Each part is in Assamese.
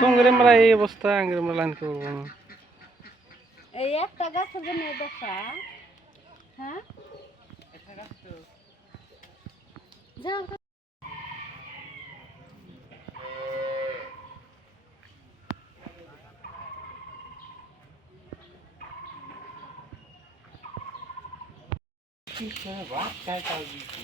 তোমাদের আমরা এই অবস্থা আঙ্গের আমরা লাইন করব না এই একটা গাছের জন্য এই দশা হ্যাঁ একটা গাছ তো যাও কি করে বাত কাই কাই দিছি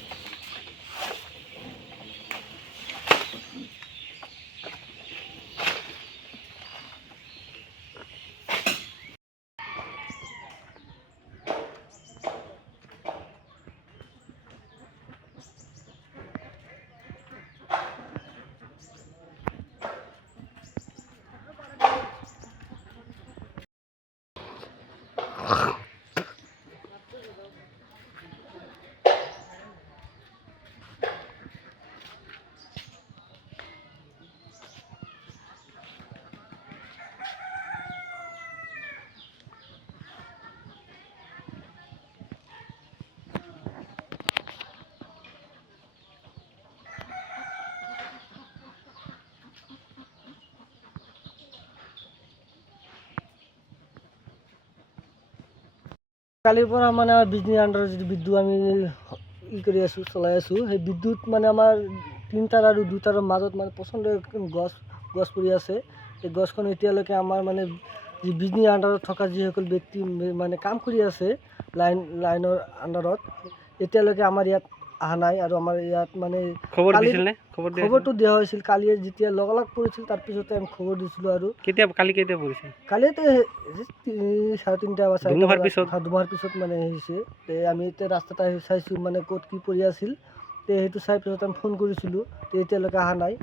কালিৰ পৰা মানে বিজনী আণ্ডাৰত যিটো বিদ্যুৎ আমি কৰি আছোঁ চলাই আছোঁ সেই বিদ্যুৎ মানে আমাৰ তিনিটাৰ আৰু দুটাৰ মাজত মানে পচন্দ গছ পৰি আছে এই গছখন এতিয়ালৈকে আমাৰ মানে যি বিজনী আণ্ডাৰত থকা যিসকল ব্যক্তি মানে কাম কৰি আছে লাইনৰ আণ্ডাৰত এতিয়ালৈকে আমাৰ ইয়াত অহা নাই আৰু আমাৰ ইয়াত মানে খবৰটো দিয়া হৈছিল কালিয়ে যেতিয়া লগালগ পৰিছিল তাৰপিছতে আমি খবৰ দিছিলোঁ আৰু কালি কেতিয়া পৰিছিল কালিতো 3:30 বজা দুমাহৰ পিছত মানে আহিছে আমি এতিয়া ৰাস্তাত চাইছোঁ মানে ক'ত কি পৰি আছিল সেইটো চাই পিছত আমি ফোন কৰিছিলোঁ এতিয়ালৈকে অহা নাই